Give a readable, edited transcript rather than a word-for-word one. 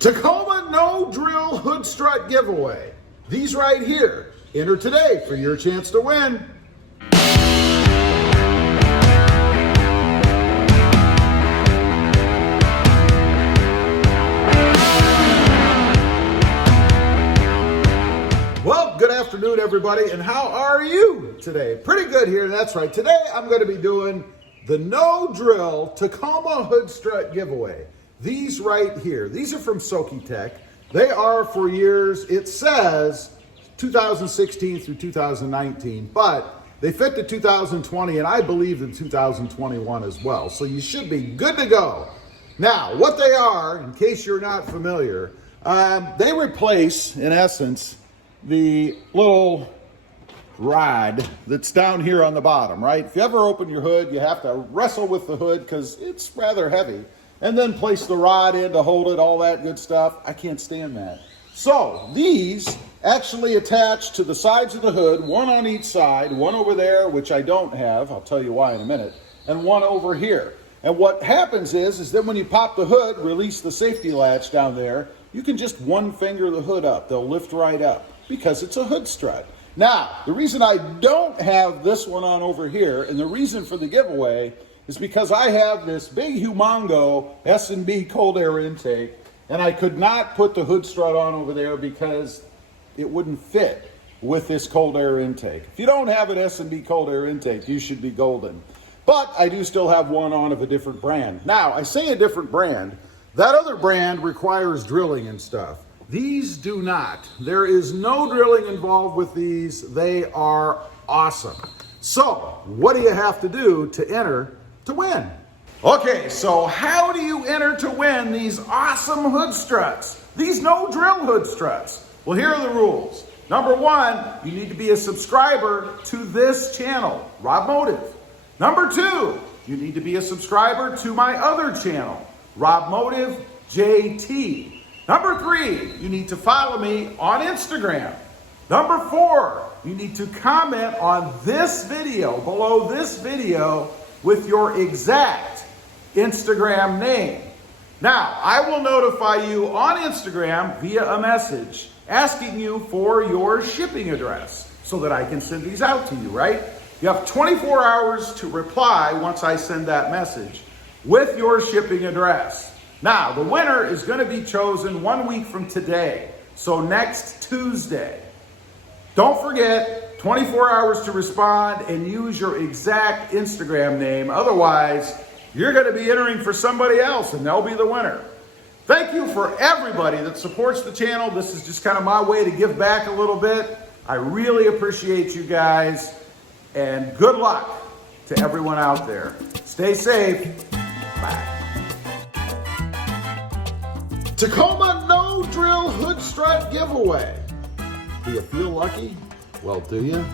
Tacoma no drill hood strut giveaway. These right here. Enter today for your chance to win. Well, good afternoon, everybody, and how are you today? Pretty good here, that's right. Today, I'm going to be doing the No Drill Tacoma Hood Strut giveaway. These right here, these are from Sokietech. They are for years, it says 2016 through 2019, but they fit to 2020, and I believe in 2021 as well. So you should be good to go. Now, what they are, in case you're not familiar, they replace, in essence, the little rod that's down here on the bottom, right? If you ever open your hood, you have to wrestle with the hood because it's rather heavy, and then place the rod in to hold it, all that good stuff. I can't stand that. So these actually attach to the sides of the hood, one on each side, one over there, which I don't have, I'll tell you why in a minute, and one over here. And what happens is that when you pop the hood, release the safety latch down there, you can just one finger the hood up. They'll lift right up because it's a hood strut. Now, the reason I don't have this one on over here, and the reason for the giveaway, is because I have this big humongo S&B cold air intake, and I could not put the hood strut on over there because it wouldn't fit with this cold air intake. If you don't have an S&B cold air intake, you should be golden. But I do still have one on of a different brand. Now, I say a different brand. That other brand requires drilling and stuff. These do not. There is no drilling involved with these. They are awesome. So, what do you have to do to enter to win? Okay, so how do you enter to win these awesome hood struts? These no drill hood struts. Well, here are the rules. Number one, you need to be a subscriber to this channel, RobMotive. Number two, you need to be a subscriber to my other channel, RobMotive JT. Number three, you need to follow me on Instagram. Number four, you need to comment on this video, below this video, with your exact Instagram name. Now, I will notify you on Instagram via a message asking you for your shipping address so that I can send these out to you, right? You have 24 hours to reply once I send that message with your shipping address. Now, the winner is going to be chosen 1 week from today, so next Tuesday. Don't forget, 24 hours to respond and use your exact Instagram name. Otherwise, you're going to be entering for somebody else and they'll be the winner. Thank you for everybody that supports the channel. This is just kind of my way to give back a little bit. I really appreciate you guys, and good luck to everyone out there. Stay safe. Bye. Tacoma no drill hood strut giveaway. Do you feel lucky? Well, do you?